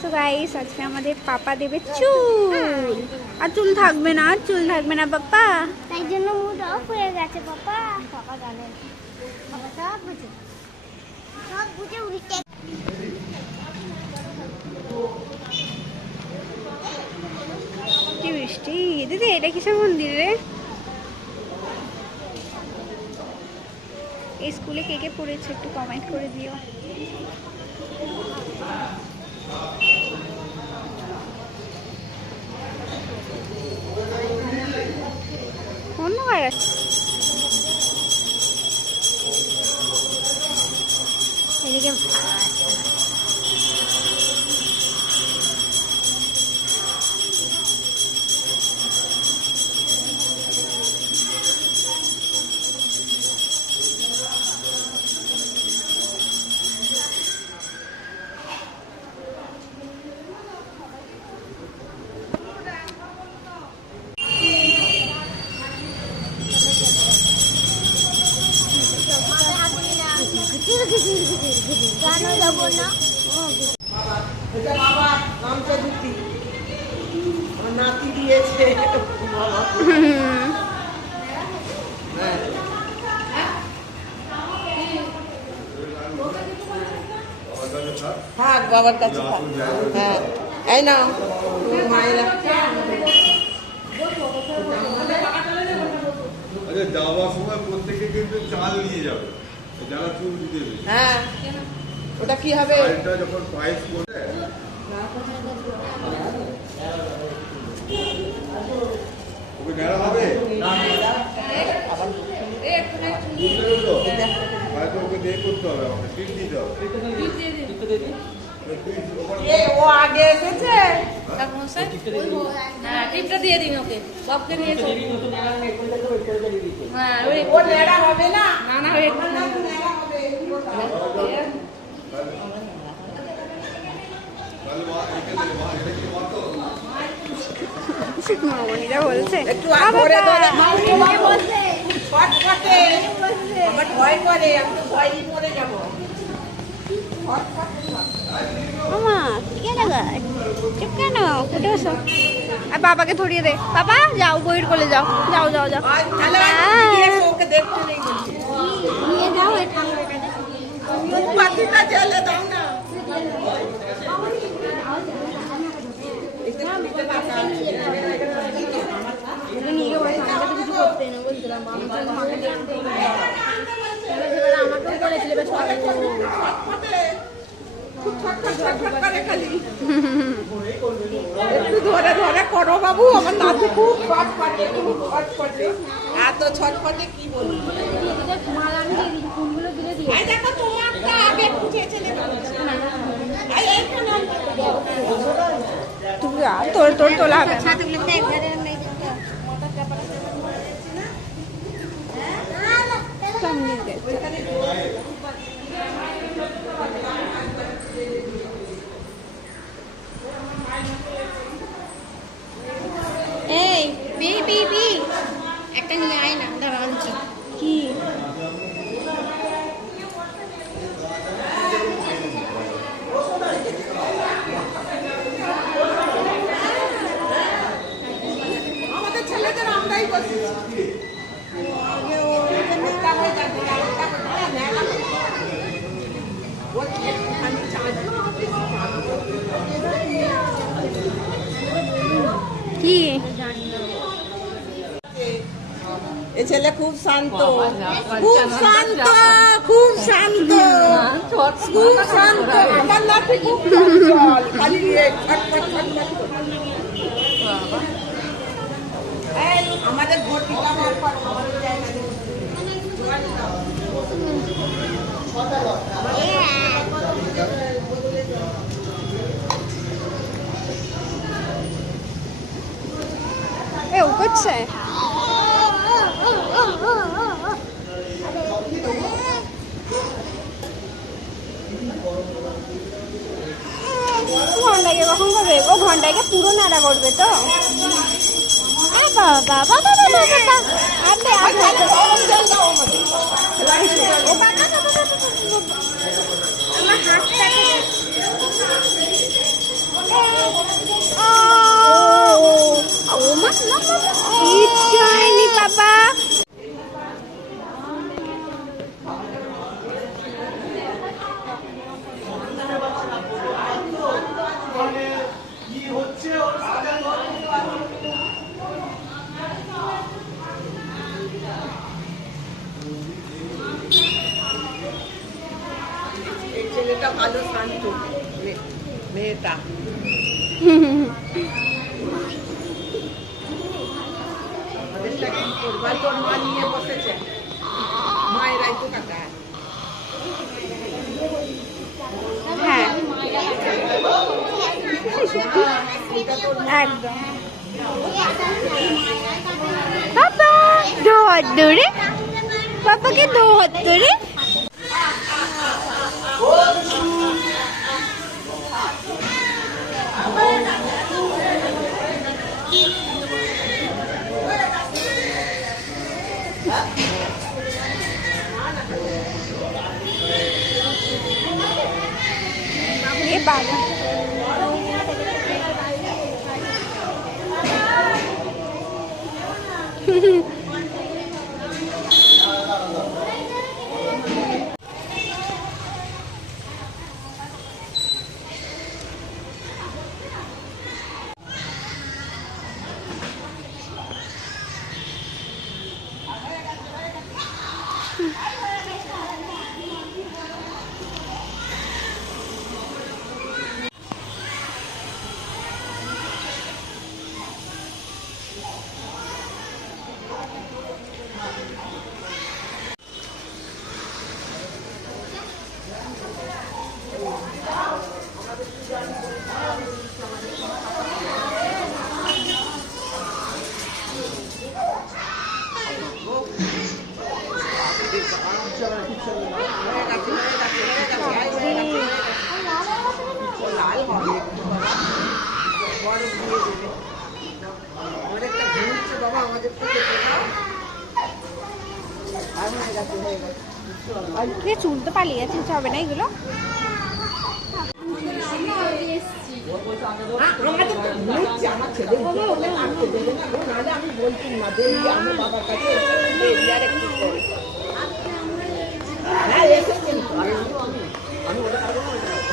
So guys আজকে আমাদের পাপা দেবে চুল। আর চুল থাকবে না চুল থাকবে না পাপা। তাই জন্য মুড অফ হয়ে গেছে পাপা। পাপা জানে। পাপা সব বুঝে। সব বুঝে উল্টে। বৃষ্টি দিদি এটা কিসের মন্দির রে? এই স্কুলে কে কে পড়েছে একটু কমেন্ট করে দিও। অন্য আছে? এদিকে বাবার কাছে থাক। হ্যাঁ। এই না মায়েরা আচ্ছা যাওয়ার সময় প্রত্যেকে কিন্তু চাল নিয়ে যাবে। যারা চুল দেবে। হ্যাঁ। ওটা কি হবে? চালটা যখন পায়েস করে ওকে নেড়া হবে? পেরেছ? ওকে দিয়ে করতে হবে আমাকে। দিতে হবে। ও আগে এসেছে? হ্যাঁ টিপটা দিয়ে দিন ওকে। সবকে নিয়ে। হ্যাঁ ওই ও নেড়া হবে না? না না ওই? মামনিরা বলছে একটু আ ধরে বাবা। ধরে। ফটফটে আমার ভয় করে আমি তো ভয়ই মরে যাব। মামা কে লাগা চুপ কেন? উঠে বসো। আর বাবাকে ধরিয়ে দে। বাবা যাও বইয়ের কোলে যাও। যাও যাও যাও। আজ তাহলে আর খুব ছটফট ছটফট করে খালি। একটু ধরে ধরে করো বাবু আমার নাতি খুব ছটফটে খুব ছটফটে এত ছটফটে কি বলি এই দেখো তোমারটা আগে তুই আর তোর তোর তোলা হবে সামনে দে। এই বি বি বি একটা নিয়ে আয় না দাঁড়া আনছি কি আমাদের ছেলেদের আমরাই বলছি কি এ ছেলে খুব শান্ত। খুব শান্ত খুব শান্ত। খুব শান্ত। আমার নাতি খুব খালি আমাদের বার আমাদের জায়গা এ ও করছে ঘন্টাকে কখন করবে ও ঘন্টাকে পুরো নাড়া করবে তো? বাবা বাবা, It's shiny, Papa. ছেলেটা ভালো শান্ত মেয়েটা হ্যাঁ একদম পাপা দু হাত ধরে পাপাকে দু হাত ধরে এ বাবা হয়ে গেছে হয়ে গেছে হয়ে গেছে আই হয়ে গেছে ও লাল হবে একটু বাবা বড় দিয়ে দেবে অনেকটা ঘুরছে বাবা আমাদের থেকে কোথাও আর হয়ে গেছে হয়ে গেছে কে চুল তো পালিয়ে গেছে কিছু হবে না এগুলো আমাদের তো ঘুরছে আমার ছেলেগুলো ওকে আসতে দেবে না গো, নাহলে আমি বলতাম না দেখি আমার বাবার কাছে এসে এরিয়ার একটু করে হ্যাঁ এসেছেন তো।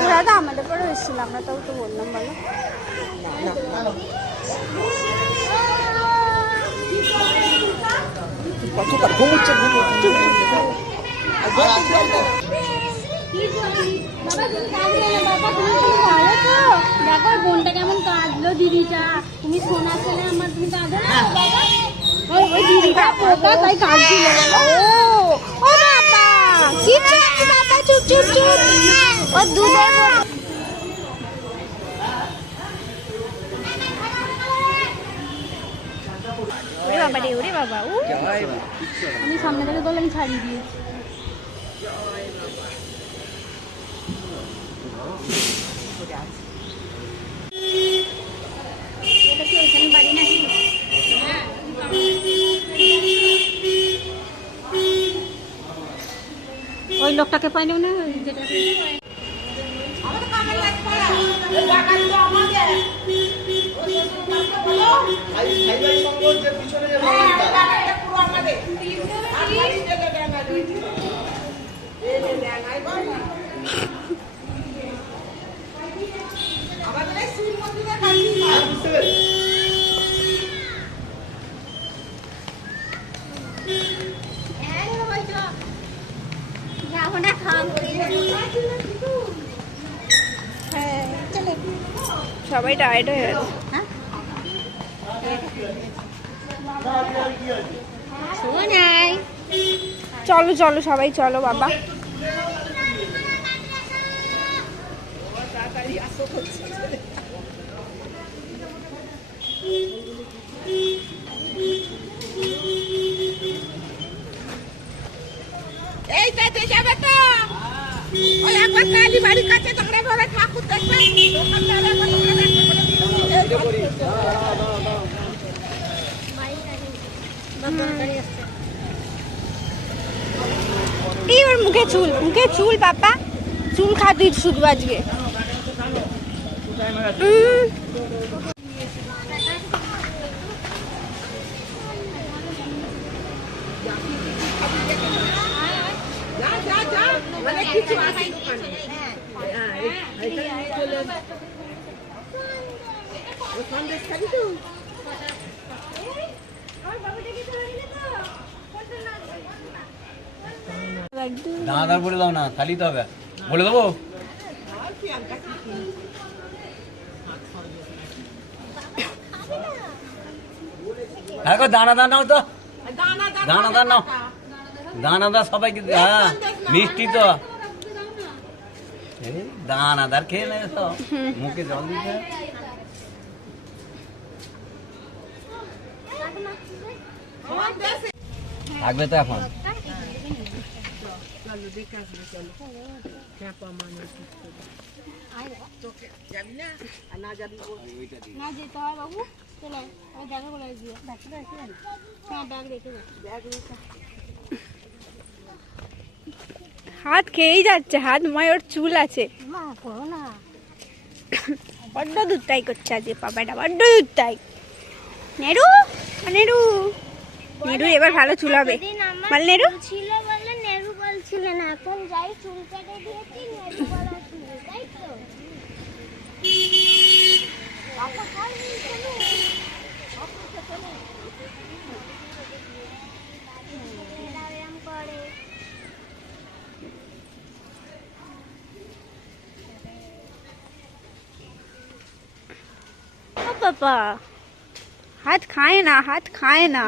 ওরা তো আমাদের পরে এসেছিল আমরা তাও তো বললাম বলো। কত ঘুমুচ্ছে ঘুমুচ্ছে। দেখো বোনটা কেমন কাঁদলো দিদিটা তুমি সোনা ছেলে আমার তুমি কাঁদো না ওই ওই দিদিটা পোকা তাই কাঁদছিল ও ও বাবা কি চাই বাবা চুপ চুপ চুপ ও দুধের ওরে বাবা রে ওরে বাবা উ আমি সামনে থেকে দোল আমি ছাড়িয়ে দিয়েছি এটা কি ওইখানে বাড়ি নাকি ওই লোকটাকে পাইনি না যেটা আমাদের সবাই টায়ার্ড হয়ে গেছে। চলো চলো সবাই চলো বাবা। করছে এইটাতে যাবে তো ওই একবার কালী বাড়ির কাছে তোমরা ঘরে ঠাকুর দেখবে দোকানদার একবার তোমরা দেখবে বলে দিল। এই ওর মুখে চুল মুখে চুল বাবা। চুল খাতি শুধু আজকে। যা কিছু আছে হ্যাঁ দানাদার বলে দাও না খালি তো হবে। বলে দেবো? দেখি দেখো দানা দানাও তো। দানা দানা দানাও দানাদার সবাইকে হ্যাঁ মিষ্টি তো। এই দানাদার খেয়ে নেয় তো মুখে জল দিতে থাকবে তো এখন যাবি না আর না যাবি বল। না যেতে হয় বাবু চলো আমি দেখা করে দিয়ে ব্যাগটা রেখে যান হ্যাঁ ব্যাগ রেখে যান ব্যাগ রেখে। হাত খেয়েই যাচ্ছে হাত ময় ওর চুল আছে। বড্ড দুধ তাই করছে আজকে পাপাটা বড্ড দুধ তাই নেরু নেরু নেরু এবার ভালো চুল হবে। বল নেরু ছিল বলে নেরু বলছিলেন এখন যাই চুল কেটে দিয়েছি নেহরু বলা ছিল তাই তো বাবা কল ব্যায়াম করে ও পাপা হাত খায় না হাত খায় না।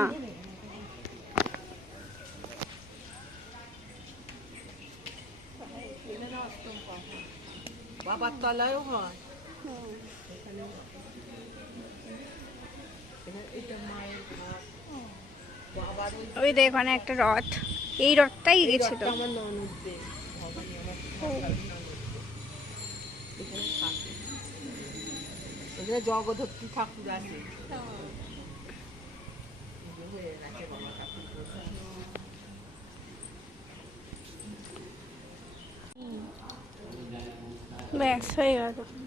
বাবার তলায়ও হয়। ওই দেখ একটা রথ। এই রথটাই গেছে তো আমার ননদদের এখানে জগদ্ধত্রী ঠাকুর আছে ব্যাস হয়ে গেল নেই বলছে ওই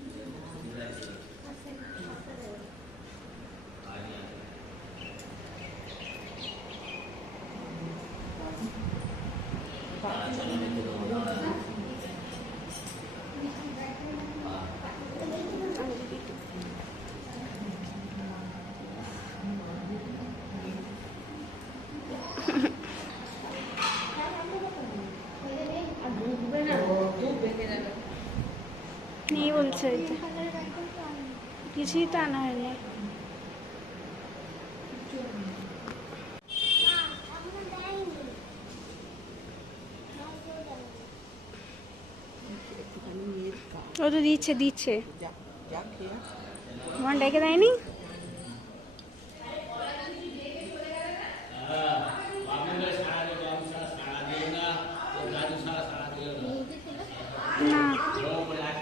তো। কিছুই তো আনা হয়নি ও তো দিচ্ছে দিচ্ছে। তোমার ডেকে দেয়নি না দেখছি মঙ্গলবার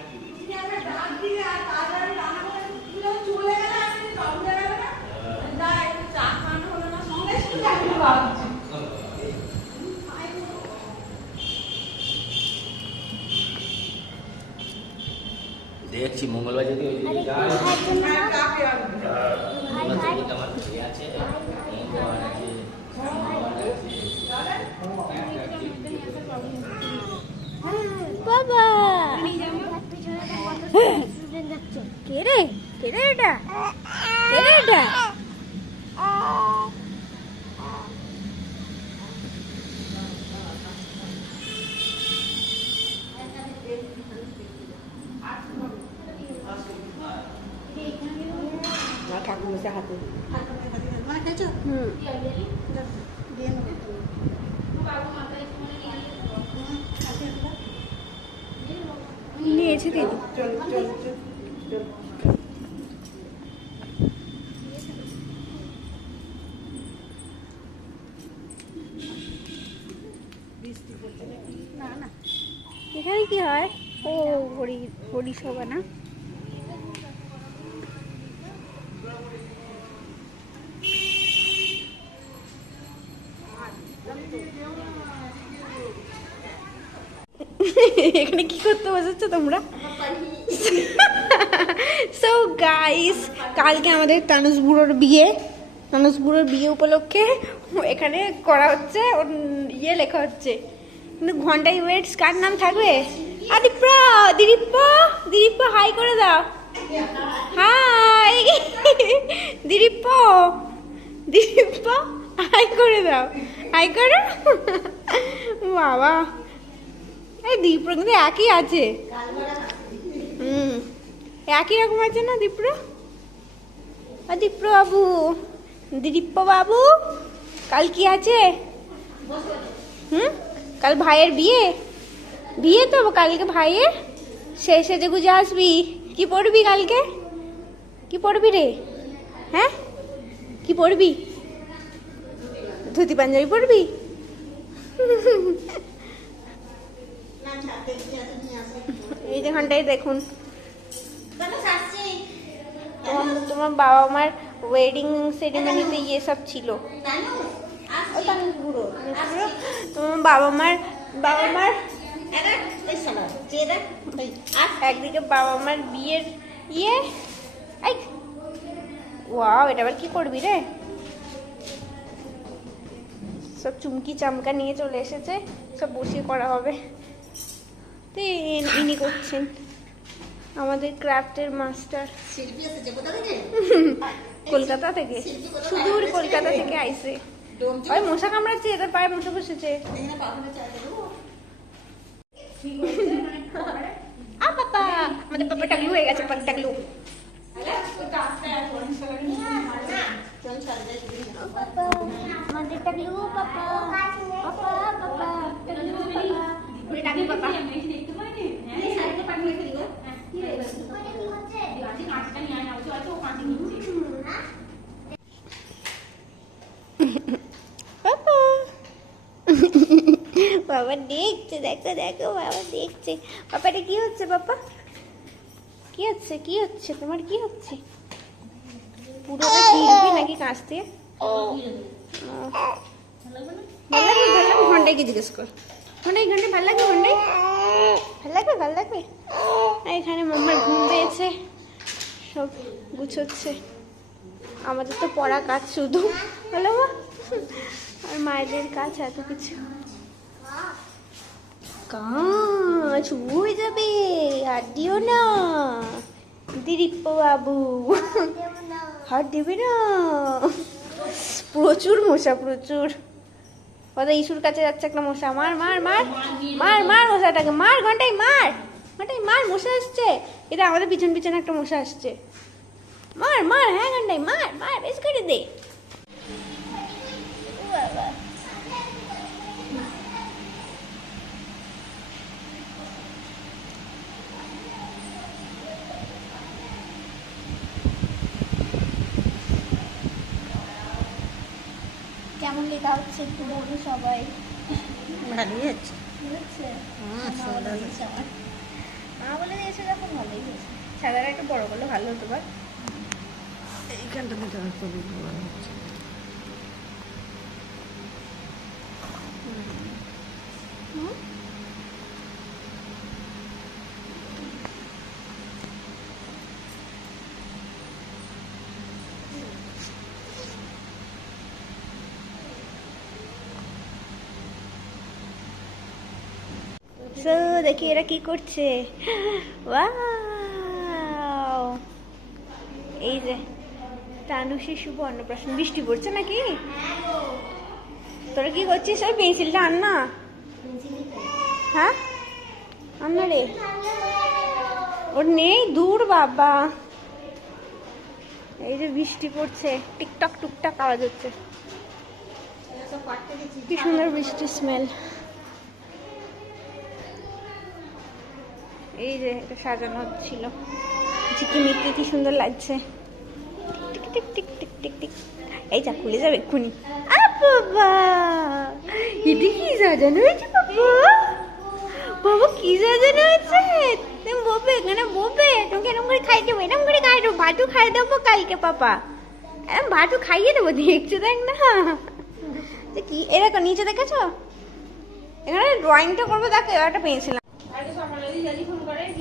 যদি ওই দিকে যায় আমার ছবিটা আমার ছবি আছে মঙ্গলবার আছে সোমবার আছে বাবা কে রে কে রে এটা কে রে এটা মা ঠাকুর হাতে হুম। নিয়েছে দিদি। এখানে কি হয়? ও হরি হরি না? এখানে কি করতে বসেছো তোমরা? সো গাইস কালকে আমাদের তানুস বুড়োর বিয়ে। তানুস বুড়োর বিয়ে উপলক্ষে এখানে করা হচ্ছে ওর ইয়ে লেখা হচ্ছে। কিন্তু ঘন্টায় ওয়েটস কার নাম থাকবে? আদিপ্র দিলীপ দিলীপ হাই করে দাও। হাই দিলীপ দিলীপ হাই করে দাও। হাই করো। বাবা। এই দীপ্র, কিন্তু একই আছে। হুম, একই রকম আছে না দীপ্র? আর দীপ্র বাবু দিলীপ্য বাবু কাল কি আছে? হুম, কাল ভাইয়ের বিয়ে? বিয়ে তো কালকে ভাইয়ের? সে সেজে গুজে আসবি। কি পড়বি কালকে? কি পড়বি রে? হ্যাঁ? কি পড়বি? ধুতি পাঞ্জাবি পড়বি? এই যেখানটাই দেখুন। তোমার বাবা মার ওয়েডিং সেরিমনিতে ইয়ে সব ছিল। তোমার বাবা মার বাবা মার একদিকে বাবা মার বিয়ের ইয়ে। ওয়াও, এটা আবার কি করবি রে? সব চুমকি চামকা নিয়ে চলে এসেছে। সব বসিয়ে করা হবে। তো ইনি- করছেন। আমাদের ক্রাফটের মাস্টার। কলকাতা থেকে। সুদূর কলকাতা থেকে আইসে ওই মশা কামড়াচ্ছে এদের পায়ে মশা বসেছে। আ পাপা আমাদের পাপা টাকলু হয়ে গেছে পাপা টাকলু আমাদের টাকলু পাপা। পাপা পাপা টাকলু পাপা। টাকলু পাপা পাপা। বাবা দেখছে দেখো দেখো বাবা দেখছে। পাপাটা কি হচ্ছে পাপা? কি হচ্ছে কি হচ্ছে? তোমার কি হচ্ছে? পুরোটা ছিড়বি নাকি কাঁচ দিয়ে? ভালো লাগবে ভালো লাগবে? ঘন্টায় জিজ্ঞেস কর। ঘন্টায় ঘন্টায় ভালো লাগবে ঘন্টায় ভালো লাগবে ভালো লাগবে? এখানে মাম্মার ঘুম পেয়েছে সব গুছোচ্ছে। আমাদের তো পড়া কাজ শুধু। হলো আর মায়েদের কাজ এত কিছু। কাজ হয়ে যাবে, আর দিও না। দিলীপ বাবু। হাত দেবে না। প্রচুর মশা, প্রচুর। কথা ইসুর কাছে যাচ্ছে একটা মশা। মার মার মার মার মার মশাটাকে, মার, ঘন্টায় মার ঘন্টায় মার, মশা আসছে। এটা আমাদের পিছন, পিছনে একটা মশা আসছে। মার মার হ্যাঁ ঘন্টায় মার মার, বেশ করে দে ও বাবা। কেমন লেখা হচ্ছে একটু বলুন সবাই। ভালোই হচ্ছে মা বলে দিয়েছে যখন ভালোই হয়েছে। সাদাটা একটু বড় করলে ভালো হতো বা এইখানটা দিতে হচ্ছে সো দেখি এরা কি করছে! এই যে তানুষী শুভ অন্নপ্রাশন বৃষ্টি পড়ছে নাকি? তোরা কি করছিস? ওই পেন্সিলটা আন না। হ্যাঁ? আন না রে। ওর নেই, দূর বাবা। এই যে বৃষ্টি পড়ছে, টিকটক টুকটাক আওয়াজ হচ্ছে। কি সুন্দর বৃষ্টির স্মেল এই যে এটা সাজানো হচ্ছিল ঝিকিমিকি কি সুন্দর লাগছে। Tick tick tick tick tick tick. এই যা, খুলে যাবে এক্ষুনি। বাবা! এটা কি সাজানো হয়েছে, বাবা? বাবা, কি সাজানো হয়েছে? তুমি বলবে এখানে বলবে তোমাকে এরকম করে খাই দেবো, এরকম করে খাই দেবো। ভাটু খাই দেবো কালকে, পাপা। এরকম ভাটু খাইয়ে দেবো, দেখছ দেখ না কি এরকম নিচে দেখেছ? এখানে ড্রয়িংটা করব, দেখো একটা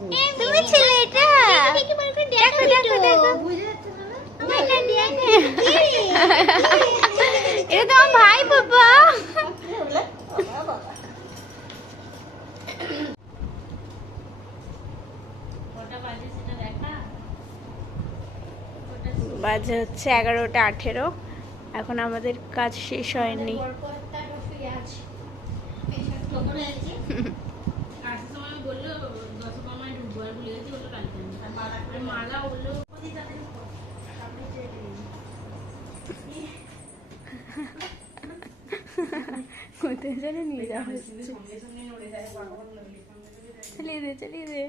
তুমি ছেলে এটা। দেখো দেখো দেখো। এটা তো আমার ভাই বাবা। বাজে হচ্ছে এগারোটা আঠেরো। এখন আমাদের কাজ শেষ হয়নি আসার সময় বলল দশকর্মায় ঢুকবো আর ভুলে গেছি বলল কালকে আনব। আর মালা বলল কোথায় যেন নিয়ে যাওয়া হচ্ছে চালিয়ে দে চালিয়ে দে